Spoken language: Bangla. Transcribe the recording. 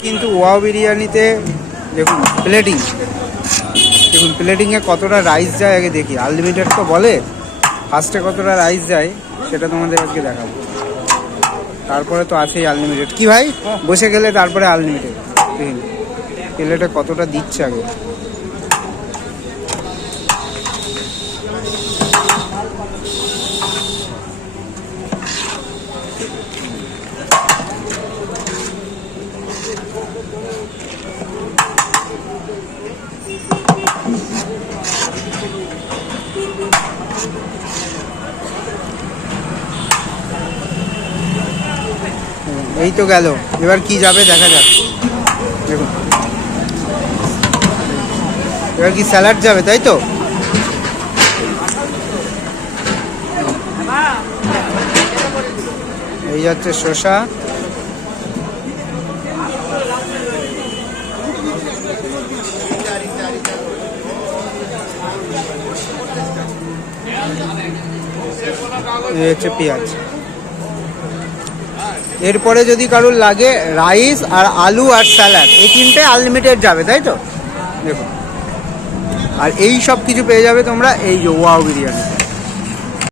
কিন্তু ওয়াও বিরিয়ানিতে দেখুন প্লেটিংয়ে কতটা রাইস যায় আগে দেখি। আনলিমিটেড তো বলে, ফার্স্টে কতটা রাইস যায় সেটা তোমাদের আজকে দেখাবো। তারপরে তো আছেই আনলিমিটেড। কি ভাই বসে গেলে তারপরে আনলিমিটেড। দেখুন প্লেটে কতটা দিচ্ছে আগে। এই তো গেল, এবার কি যাবে দেখা যাক। দেখুন এবার কি স্যালাড যাবে, তাই তো? এই যাচ্ছে শসা, এই হচ্ছে পেঁয়াজ। এরপরে যদি কারোর লাগে রাইস আর আলু আর স্যালাড, এই তিনটে আনলিমিটেড যাবে, তাই তো? দেখুন আর এই সব কিছু পেয়ে যাবে তোমরা এই যে ওয়াও বিরিয়ানি।